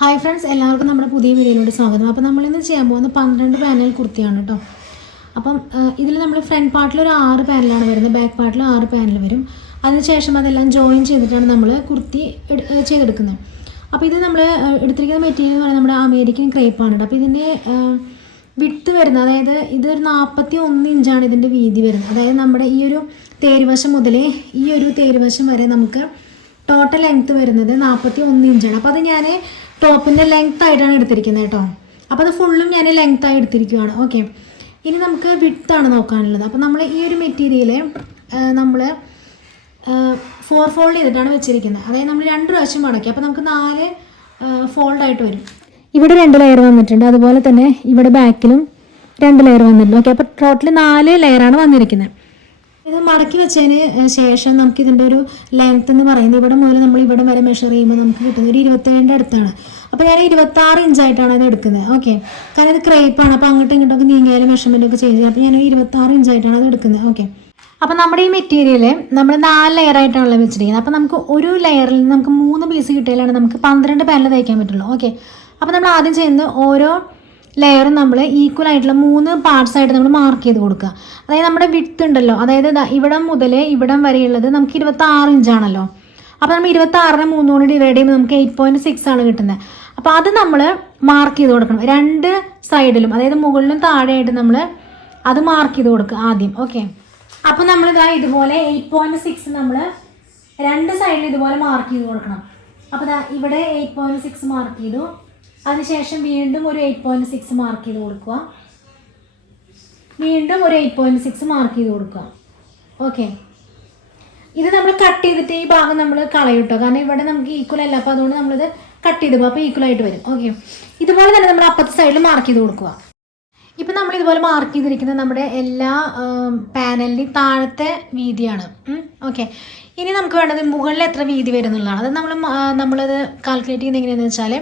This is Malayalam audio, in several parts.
ഹായ് ഫ്രണ്ട്സ്, എല്ലാവർക്കും നമ്മുടെ പുതിയ വീഡിയോയിലോട്ട് സ്വാഗതം. അപ്പോൾ നമ്മളിന്ന് ചെയ്യാൻ പോകുന്ന 12 പാനൽ കുർത്തിയാണ് കേട്ടോ. അപ്പം ഇതിൽ നമ്മൾ ഫ്രണ്ട് പാർട്ടിൽ ഒരു 6 പാനലാണ് വരുന്നത്, ബാക്ക് പാർട്ടിൽ 6 പാനൽ വരും. അതിനുശേഷം അതെല്ലാം ജോയിൻ ചെയ്തിട്ടാണ് നമ്മൾ കുർത്തി ചെയ്തെടുക്കുന്നത്. അപ്പോൾ ഇത് നമ്മൾ എടുത്തിരിക്കുന്ന മെറ്റീരിയൽ എന്ന് പറയുന്നത് നമ്മുടെ അമേരിക്കൻ ക്രേപ്പാണ് കേട്ടോ. അപ്പോൾ ഇതിൻ്റെ വിഡ്ത്ത് വരുന്നത്, അതായത് ഇതൊരു 41 ഇഞ്ചാണ് ഇതിൻ്റെ വീതി വരുന്നത്. അതായത് നമ്മുടെ ഈ ഒരു തേരുവശം മുതലേ ഈ ഒരു തേരുവശം വരെ നമുക്ക് ടോട്ടൽ ലെങ്ത്ത് വരുന്നത് 41 ഇഞ്ചാണ്. അപ്പോൾ അത് ഞാൻ ടോപ്പിൻ്റെ ലെങ്ത് ആയിട്ടാണ് എടുത്തിരിക്കുന്നത് കേട്ടോ. അപ്പോൾ അത് ഫുള്ളും ഞാൻ ലെങ്ത്തായി എടുത്തിരിക്കുകയാണ്. ഓക്കെ, ഇനി നമുക്ക് വിഡ്ത്താണ് നോക്കാനുള്ളത്. അപ്പോൾ നമ്മൾ ഈ ഒരു മെറ്റീരിയൽ നമ്മൾ 4 ഫോൾഡ് ചെയ്തിട്ടാണ് വെച്ചിരിക്കുന്നത്. അതായത് നമ്മൾ 2 പ്രാവശ്യം മടക്കി, അപ്പോൾ നമുക്ക് 4 ഫോൾഡായിട്ട് വരും. ഇവിടെ 2 ലെയർ വന്നിട്ടുണ്ട്, അതുപോലെ തന്നെ ഇവിടെ ബാക്കിലും 2 ലെയർ വന്നിട്ടുണ്ട്. ഓക്കെ, അപ്പോൾ ടോട്ടൽ 4 ലെയറാണ് വന്നിരിക്കുന്നത്. ഇത് മടക്കി വെച്ചതിന് ശേഷം നമുക്ക് ഇതിൻ്റെ ഒരു ലെങ്ത്ത് എന്ന് പറയുന്നത് ഇവിടെ മുതൽ നമ്മൾ ഇവിടെ വരെ മെഷർ ചെയ്യുമ്പോൾ നമുക്ക് കിട്ടുന്നത് ഒരു 27 അടുത്താണ്. അപ്പോൾ ഞാൻ 26 ഇഞ്ചായിട്ടാണ് ഇത് എടുക്കുന്നത്. ഓക്കെ, കാരണം ഇത് ക്രേപ്പാണ്, അപ്പോൾ അങ്ങോട്ടും ഇങ്ങോട്ടൊക്കെ നീങ്ങിയാലും മെഷർമെൻ്റ് ഒക്കെ ചേഞ്ച് ചെയ്യും. അപ്പോൾ ഞാൻ 26 ഇഞ്ചായിട്ടാണ് അത് എടുക്കുന്നത്. ഓക്കെ, അപ്പോൾ നമ്മുടെ ഈ മെറ്റീരിയൽ നമ്മൾ 4 ലെയറായിട്ടാണല്ലോ വെച്ചിരിക്കുന്നത്. അപ്പോൾ നമുക്ക് ഒരു ലെയറിൽ നമുക്ക് 3 പീസ് കിട്ടിയാലാണ് നമുക്ക് 12 പാനൽ തയ്ക്കാൻ പറ്റുള്ളൂ. ഓക്കെ, അപ്പോൾ നമ്മൾ ആദ്യം ചെയ്യുന്നത് ഓരോ ലെയറും നമ്മൾ ഈക്വൽ ആയിട്ടുള്ള 3 പാർട്സ് ആയിട്ട് നമ്മൾ മാർക്ക് ചെയ്ത് കൊടുക്കുക. അതായത് നമ്മുടെ വിഡ്ത്ത് ഉണ്ടല്ലോ, അതായത് ഇവിടം മുതൽ ഇവിടം വരെയുള്ളത് നമുക്ക് 26 ഇഞ്ചാണല്ലോ. അപ്പോൾ നമ്മൾ 26നെ 3 കൊണ്ട് ഡിവൈഡ് ചെയ്യുമ്പോൾ നമുക്ക് 8.6 ആണ് കിട്ടുന്നത്. അപ്പോൾ അത് നമ്മൾ മാർക്ക് ചെയ്ത് കൊടുക്കണം 2 സൈഡിലും, അതായത് മുകളിലും താഴെയായിട്ട് നമ്മൾ അത് മാർക്ക് ചെയ്ത് കൊടുക്കുക ആദ്യം. ഓക്കെ, അപ്പോൾ നമ്മളിതാ ഇതുപോലെ 8.6 നമ്മൾ 2 സൈഡിൽ ഇതുപോലെ മാർക്ക് ചെയ്ത് കൊടുക്കണം. അപ്പോൾ ഇവിടെ 8.6 മാർക്ക് ചെയ്തു. അതിനുശേഷം വീണ്ടും ഒരു 8.6 മാർക്ക് ചെയ്ത് കൊടുക്കുക, വീണ്ടും ഒരു 8.6 മാർക്ക് ചെയ്ത് കൊടുക്കുക. ഓക്കെ, ഇത് നമ്മൾ കട്ട് ചെയ്തിട്ട് ഈ ഭാഗം നമ്മൾ കളയും കേട്ടോ, കാരണം ഇവിടെ നമുക്ക് ഈക്വൽ അല്ല. അപ്പോൾ അതുകൊണ്ട് നമ്മളിത് കട്ട് ചെയ്ത് പോകും, അപ്പോൾ ഈക്വലായിട്ട് വരും. ഓക്കെ, ഇതുപോലെ തന്നെ നമ്മൾ അപ്പുറത്തെ സൈഡിൽ മാർക്ക് ചെയ്ത് കൊടുക്കുക. ഇപ്പം നമ്മൾ ഇതുപോലെ മാർക്ക് ചെയ്തിരിക്കുന്നത് നമ്മുടെ എല്ലാ പാനലിൻ്റെയും താഴത്തെ വീതിയാണ്. ഓക്കെ, ഇനി നമുക്ക് വേണ്ടത് മുകളിൽ എത്ര വീതി വരുന്നുള്ളതാണ്. അത് നമ്മളത് കാൽക്കുലേറ്റ് ചെയ്യുന്നത് എങ്ങനെയാണെന്ന് വെച്ചാൽ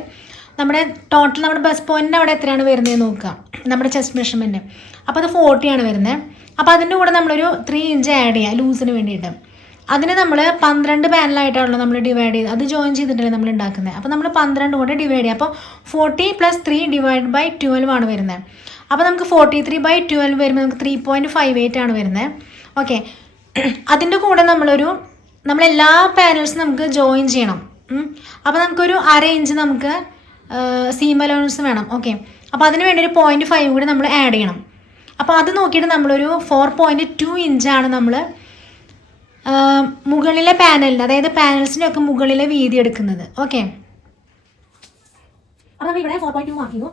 നമ്മുടെ ടോട്ടൽ നമ്മുടെ ബസ് പോയിൻറ്റിൻ്റെ അവിടെ എത്രയാണ് വരുന്നത് നോക്കുക, നമ്മുടെ ചെസ്റ്റ് മെഷർമെൻറ്റ്. അപ്പോൾ അത് 40 ആണ് വരുന്നത്. അപ്പോൾ അതിൻ്റെ കൂടെ നമ്മളൊരു 3 ഇഞ്ച് ആഡ് ചെയ്യുക ലൂസിന് വേണ്ടിയിട്ട്. അതിന് നമ്മൾ 12 പാനലായിട്ടാണല്ലോ നമ്മൾ ഡിവൈഡ് ചെയ്ത്, അത് ജോയിൻ ചെയ്തിട്ടല്ലേ നമ്മൾ ഉണ്ടാക്കുന്നത്. അപ്പോൾ നമ്മൾ 12 കൊണ്ട് ഡിവൈഡ് ചെയ്യുക. അപ്പോൾ 40 + 3 / 12 ആണ് വരുന്നത്. അപ്പോൾ നമുക്ക് 43/12 വരുമ്പോൾ നമുക്ക് 3.58 ആണ് വരുന്നത്. ഓക്കെ, അതിൻ്റെ കൂടെ നമ്മളെല്ലാ പാനൽസും നമുക്ക് ജോയിൻ ചെയ്യണം. അപ്പോൾ നമുക്കൊരു 1/2 ഇഞ്ച് നമുക്ക് സീം അലവൻസ് വേണം. ഓക്കെ, അപ്പോൾ അതിന് വേണ്ടി ഒരു 0.5 കൂടി നമ്മൾ ആഡ് ചെയ്യണം. അപ്പോൾ അത് നോക്കിയിട്ട് നമ്മളൊരു 4.2 ഇഞ്ചാണ് നമ്മൾ മുകളിലെ പാനലിൻ്റെ, അതായത് പാനൽസിൻ്റെ ഒക്കെ മുകളിലെ വീതി എടുക്കുന്നത്. ഓക്കെ, അപ്പോൾ നമ്മൾ ഇവിടെ 4.2 മാർക്ക് ചെയ്തു.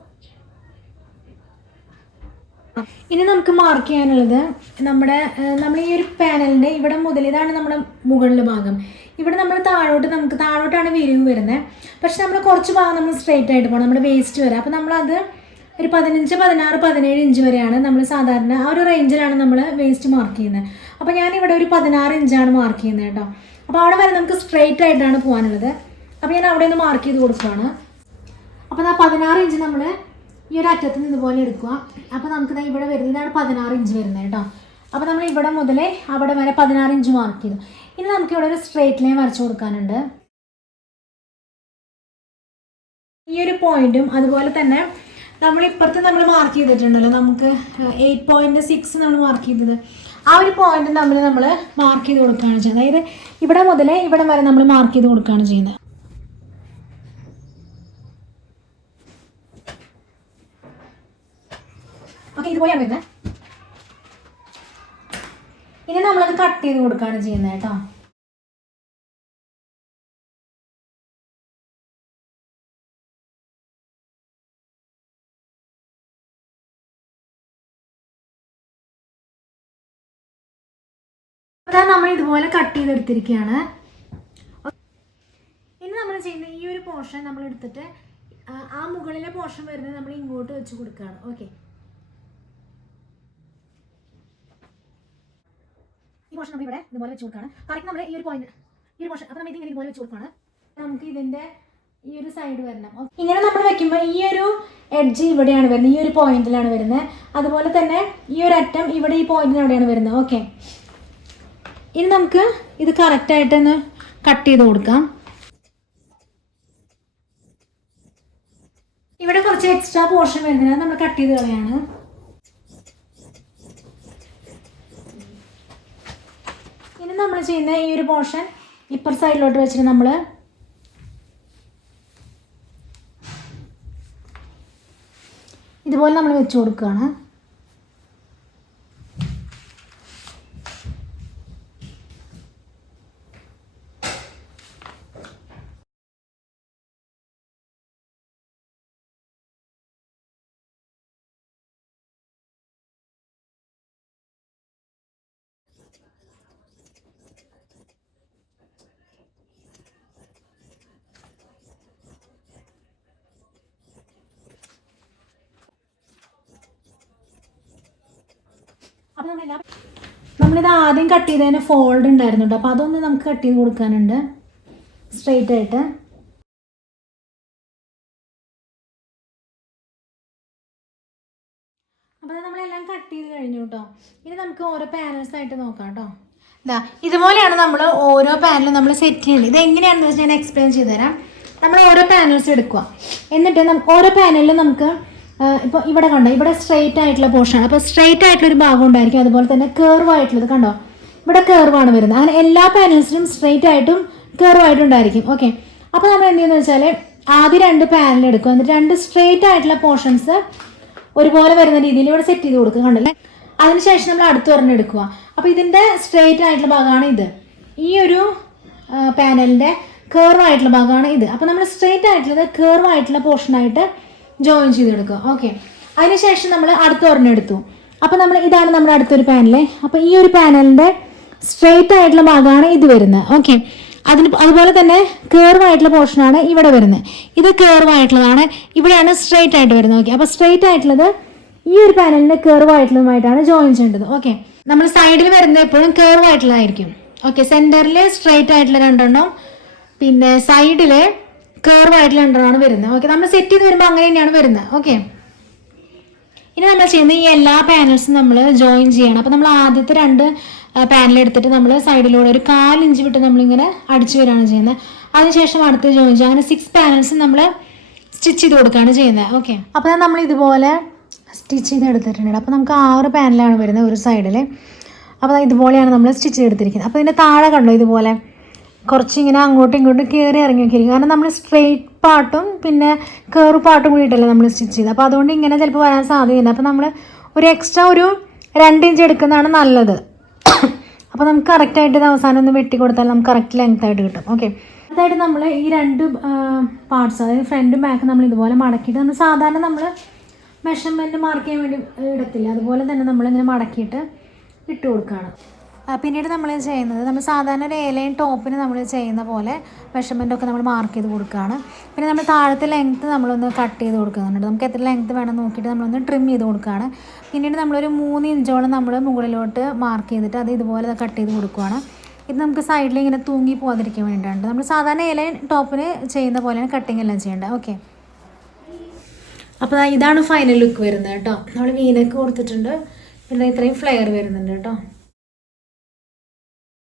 ഇനി നമുക്ക് മാർക്ക് ചെയ്യാനുള്ളത് നമ്മൾ ഈ ഒരു പാനലിൻ്റെ ഇവിടെ മുതൽ, ഇതാണ് നമ്മുടെ മുകളിലെ ഭാഗം. ഇവിടെ നമ്മൾ താഴോട്ടാണ് വിരിവ് വരുന്നത്. പക്ഷെ നമ്മൾ കുറച്ച് ഭാഗം നമ്മൾ സ്ട്രെയിറ്റ് ആയിട്ട് പോകണം, നമ്മുടെ വേസ്റ്റ് വരെ. അപ്പോൾ നമ്മളത് ഒരു 15, 16, 17 ഇഞ്ച് വരെയാണ് നമ്മൾ സാധാരണ ആ ഒരു റേഞ്ചിലാണ് നമ്മൾ വേസ്റ്റ് മാർക്ക് ചെയ്യുന്നത്. അപ്പോൾ ഞാനിവിടെ ഒരു 16 ഇഞ്ചാണ് മാർക്ക് ചെയ്യുന്നത് കേട്ടോ. അപ്പോൾ അവിടെ വരെ നമുക്ക് സ്ട്രെയിറ്റ് ആയിട്ടാണ് പോകാനുള്ളത്. അപ്പോൾ ഞാൻ അവിടെ നിന്ന് മാർക്ക് ചെയ്ത് കൊടുക്കുകയാണ്. അപ്പോൾ ആ 16 ഇഞ്ച് നമ്മൾ ഈ ഒരു അറ്റത്ത് നിന്ന് ഇതുപോലെ എടുക്കുക. അപ്പോൾ നമുക്ക് ഇവിടെ വരുന്നത്, ഇതാണ് 16 ഇഞ്ച് വരുന്നത് കേട്ടോ. അപ്പോൾ നമ്മൾ ഇവിടെ മുതൽ അവിടെ വരെ 16 ഇഞ്ച് മാർക്ക് ചെയ്തു. ഇനി നമുക്കിവിടെ ഒരു സ്ട്രെയിറ്റ് ലൈൻ വരച്ചു കൊടുക്കാനുണ്ട്. ഈ ഒരു പോയിന്റും അതുപോലെ തന്നെ ഇപ്പുറത്ത് നമ്മൾ മാർക്ക് ചെയ്തിട്ടുണ്ടല്ലോ, നമുക്ക് 8.6 നമ്മൾ മാർക്ക് ചെയ്തത്, ആ ഒരു പോയിന്റ് നമ്മൾ മാർക്ക് ചെയ്ത് കൊടുക്കുകയാണ് ചെയ്യുന്നത്. അതായത് ഇവിടെ മുതൽ ഇവിടെ വരെ നമ്മൾ മാർക്ക് ചെയ്ത് കൊടുക്കുകയാണ് ചെയ്യുന്നത്. ഓക്കെ, ഇതുപോലെയാണ് വരുന്നത്. ഇനി നമ്മളത് കട്ട് ചെയ്ത് കൊടുക്കുകയാണ് ചെയ്യുന്നത് കേട്ടോ. അതാണ് നമ്മൾ ഇതുപോലെ കട്ട് ചെയ്തെടുത്തിരിക്കുകയാണ്. ഇനി നമ്മൾ ചെയ്യുന്ന ഈ ഒരു പോർഷൻ നമ്മൾ എടുത്തിട്ട് ആ മുകളിലെ പോർഷൻ വരുന്നത് നമ്മൾ ഇങ്ങോട്ട് വെച്ച് കൊടുക്കുകയാണ്. ഓക്കെ, ഈ പോർഷൻ നമ്മൾ ഇവിടെ ഇതുപോലെ വെച്ച് കൊടുക്കുകയാണ്. കറക്റ്റ് നമ്മൾ ഈ ഒരു പോർഷൻ, അപ്പോൾ നമ്മൾ ഇതിങ്ങനെ ഇതുപോലെ വെച്ച് കൊടുക്കുകയാണ്. നമുക്ക് ഇതിൻ്റെ ഈ ഒരു സൈഡ് വരണം. ഇങ്ങനെ നമ്മൾ വെക്കുമ്പോൾ ഈ ഒരു എഡ്ജ് ഇവിടെയാണ് വരുന്നത്, ഈ ഒരു പോയിന്റിലാണ് വരുന്നത്. അതുപോലെ തന്നെ ഈ ഒരു അറ്റം ഇവിടെ ഈ പോയിന്റിന് അവിടെയാണ് വരുന്നത്. ഓക്കെ, ഇനി നമുക്ക് ഇത് കറക്റ്റായിട്ടൊന്ന് കട്ട് ചെയ്ത് കൊടുക്കാം. കുറച്ച് എക്സ്ട്രാ പോർഷൻ വരുന്നത് നമ്മൾ കട്ട് ചെയ്ത് കളയാണ്. ഇനി നമ്മൾ ചെയ്യുന്ന ഈ ഒരു പോർഷൻ ഇപ്പർ സൈഡിലോട്ട് വെച്ചിട്ട് നമ്മൾ ഇതുപോലെ നമ്മൾ വെച്ച് കൊടുക്കുകയാണ്. അപ്പോൾ നമ്മളിത് ആദ്യം കട്ട് ചെയ്തതിന് ഫോൾഡ് ഉണ്ടായിരുന്നു കേട്ടോ. അപ്പോൾ അതൊന്ന് നമുക്ക് കട്ട് ചെയ്ത് കൊടുക്കാനുണ്ട് സ്ട്രെയിറ്റ് ആയിട്ട്. അപ്പോൾ നമ്മളെല്ലാം കട്ട് ചെയ്ത് കഴിഞ്ഞു കേട്ടോ. ഇനി നമുക്ക് ഓരോ പാനൽസ് ആയിട്ട് നോക്കാം കേട്ടോ. ഇതുപോലെയാണ് നമ്മൾ ഓരോ പാനലും നമ്മൾ സെറ്റ് ചെയ്യുന്നത്. ഇത് എങ്ങനെയാണെന്ന് വെച്ചാൽ ഞാൻ എക്സ്പ്ലെയിൻ ചെയ്ത് തരാം. നമ്മൾ ഓരോ പാനൽസ് എടുക്കുക, എന്നിട്ട് ഓരോ പാനലിലും നമുക്ക് ഇപ്പോൾ ഇവിടെ കണ്ടോ, ഇവിടെ സ്ട്രെയിറ്റ് ആയിട്ടുള്ള പോർഷനാണ്. അപ്പോൾ സ്ട്രെയിറ്റ് ആയിട്ടുള്ളൊരു ഭാഗം ഉണ്ടായിരിക്കും, അതുപോലെ തന്നെ കർവ് ആയിട്ടുള്ളത് കണ്ടോ, ഇവിടെ കർവാണ് വരുന്നത്. അങ്ങനെ എല്ലാ പാനൽസിലും സ്ട്രെയിറ്റ് ആയിട്ടും കർവ് ആയിട്ടും ഉണ്ടായിരിക്കും. ഓക്കെ, അപ്പോൾ നമ്മൾ എന്ത് ചെയ്യുന്നത് വെച്ചാൽ ആദ്യം 2 പാനൽ എടുക്കുക, എന്നിട്ട് 2 സ്ട്രെയിറ്റ് ആയിട്ടുള്ള പോർഷൻസ് ഒരുപോലെ വരുന്ന രീതിയിൽ ഇവിടെ സെറ്റ് ചെയ്ത് കൊടുക്കുക, കണ്ടല്ലേ. അതിനുശേഷം നമ്മൾ അടുത്ത് ഒരെണ്ണം എടുക്കുക. അപ്പോൾ ഇതിൻ്റെ സ്ട്രെയിറ്റ് ആയിട്ടുള്ള ഭാഗമാണ് ഇത്, ഈ ഒരു പാനലിൻ്റെ കർവ് ആയിട്ടുള്ള ഭാഗമാണ് ഇത്. അപ്പോൾ നമ്മൾ സ്ട്രെയിറ്റ് ആയിട്ടുള്ളത് കർവ് ആയിട്ടുള്ള പോർഷനായിട്ട് ജോയിൻ ചെയ്തെടുക്കുക. ഓക്കെ, അതിനുശേഷം നമ്മൾ അടുത്ത ഒരെണ്ണം എടുത്തു. അപ്പോൾ നമ്മൾ ഇതാണ് നമ്മുടെ അടുത്തൊരു പാനൽ. അപ്പോൾ ഈ ഒരു പാനലിൻ്റെ സ്ട്രെയിറ്റ് ആയിട്ടുള്ള ഭാഗമാണ് ഇത് വരുന്നത്. ഓക്കെ, അതുപോലെ തന്നെ കർവ് ആയിട്ടുള്ള പോർഷനാണ് ഇവിടെ വരുന്നത്. ഇത് കർവ് ആയിട്ടുള്ളതാണ്, ഇവിടെയാണ് സ്ട്രെയിറ്റ് ആയിട്ട് വരുന്നത്. ഓക്കെ, അപ്പോൾ സ്ട്രെയിറ്റ് ആയിട്ടുള്ളത് ഈ ഒരു പാനലിൻ്റെ കർവ് ആയിട്ടുള്ളതുമായിട്ടാണ് ജോയിൻ ചെയ്യേണ്ടത്. ഓക്കെ, നമ്മൾ സൈഡിൽ വരുന്നത് എപ്പോഴും കർവ് ആയിട്ടുള്ളതായിരിക്കും. ഓക്കെ, സെൻറ്ററിൽ സ്ട്രെയിറ്റ് ആയിട്ടുള്ള 2 എണ്ണം, പിന്നെ സൈഡിൽ കർവ് ആയിട്ടുള്ള 2 എണ്ണമാണ് വരുന്നത്. ഓക്കെ, നമ്മൾ സെറ്റ് ചെയ്ത് വരുമ്പോൾ അങ്ങനെ തന്നെയാണ് വരുന്നത്. ഓക്കെ, ഇനി നമ്മൾ ചെയ്യുന്നത് ഈ എല്ലാ പാനൽസും നമ്മൾ ജോയിൻ ചെയ്യണം. അപ്പോൾ നമ്മൾ ആദ്യത്തെ 2 പാനൽ എടുത്തിട്ട് നമ്മൾ സൈഡിലൂടെ ഒരു 4 ഇഞ്ച് വിട്ട് നമ്മളിങ്ങനെ അടിച്ചു വരികയാണ് ചെയ്യുന്നത്. അതിനുശേഷം അടുത്ത് ജോയിൻ ചെയ്യുക. അങ്ങനെ 6 പാനൽസും നമ്മൾ സ്റ്റിച്ച് ചെയ്ത് കൊടുക്കുകയാണ് ചെയ്യുന്നത്. ഓക്കെ, അപ്പോൾ നമ്മൾ ഇതുപോലെ സ്റ്റിച്ച് ചെയ്ത് എടുത്തിട്ടുണ്ട്. അപ്പോൾ നമുക്ക് 6 പാനലാണ് വരുന്നത് ഒരു സൈഡിൽ. അപ്പോൾ ഇതുപോലെയാണ് നമ്മൾ സ്റ്റിച്ച് ചെയ്തെടുത്തിരിക്കുന്നത്. അപ്പോൾ ഇതിൻ്റെ താഴെ കണ്ടോ, ഇതുപോലെ കുറച്ചിങ്ങനെ അങ്ങോട്ടും ഇങ്ങോട്ടും കയറി ഇറങ്ങിയൊക്കെ ഇരിക്കും. കാരണം നമ്മൾ സ്ട്രെയിറ്റ് പാർട്ടും പിന്നെ കർവ് പാർട്ടും കൂടിയിട്ടല്ലേ നമ്മൾ സ്റ്റിച്ച് ചെയ്ത്. അപ്പോൾ അതുകൊണ്ട് ഇങ്ങനെ ചിലപ്പോൾ വരാൻ സാധ്യതയുണ്ട്. അപ്പോൾ നമ്മൾ ഒരു എക്സ്ട്രാ ഒരു 2 ഇഞ്ച് എടുക്കുന്നതാണ് നല്ലത്. അപ്പോൾ നമുക്ക് കറക്റ്റായിട്ട് ഇത് അവസാനം ഒന്ന് വെട്ടി കൊടുത്താൽ നമുക്ക് കറക്റ്റ് ലെങ്ത് ആയിട്ട് കിട്ടും. ഓക്കെ, അതായിട്ട് നമ്മൾ ഈ 2 പാർട്സ്, അതായത് ഫ്രണ്ടും ബാക്കും നമ്മൾ ഇതുപോലെ മടക്കിയിട്ട്, നമ്മൾ സാധാരണ നമ്മൾ മെഷർമെൻറ്റ് മാർക്ക് ചെയ്യാൻ വേണ്ടി ഇടത്തില്ല, അതുപോലെ തന്നെ നമ്മളിങ്ങനെ മടക്കിയിട്ട് ഇട്ട് കൊടുക്കുകയാണ്. പിന്നീട് നമ്മൾ ചെയ്യുന്നത്, നമ്മൾ സാധാരണ ഒരു എലയും ടോപ്പിന് നമ്മൾ ചെയ്യുന്ന പോലെ മെഷർമെൻറ്റൊക്കെ നമ്മൾ മാർക്ക് ചെയ്ത് കൊടുക്കുകയാണ്. പിന്നെ നമ്മൾ താഴത്തെ ലെങ്ത്ത് നമ്മളൊന്ന് കട്ട് ചെയ്ത് കൊടുക്കുന്നുണ്ട്. നമുക്ക് എത്ര ലെങ്ത്ത് വേണം നോക്കിയിട്ട് നമ്മളൊന്ന് ട്രിം ചെയ്ത് കൊടുക്കുകയാണ്. പിന്നീട് നമ്മളൊരു 3 ഇഞ്ചോളം നമ്മൾ മുകളിലോട്ട് മാർക്ക് ചെയ്തിട്ട് അത് ഇതുപോലെ കട്ട് ചെയ്ത് കൊടുക്കുകയാണ്. ഇത് നമുക്ക് സൈഡിൽ ഇങ്ങനെ തൂങ്ങി പോകാതിരിക്കാൻ വേണ്ടിയിട്ടുണ്ട്. നമ്മൾ സാധാരണ എലയും ടോപ്പിന് ചെയ്യുന്ന പോലെയാണ് കട്ടിങ് എല്ലാം ചെയ്യേണ്ടത്. ഓക്കെ, അപ്പോൾ ഇതാണ് ഫൈനൽ ലുക്ക് വരുന്നത് കേട്ടോ. നമ്മൾ വീനക്ക് കൊടുത്തിട്ടുണ്ട്, പിന്നെ ഇത്രയും ഫ്ലെയർ വരുന്നുണ്ട് കേട്ടോ.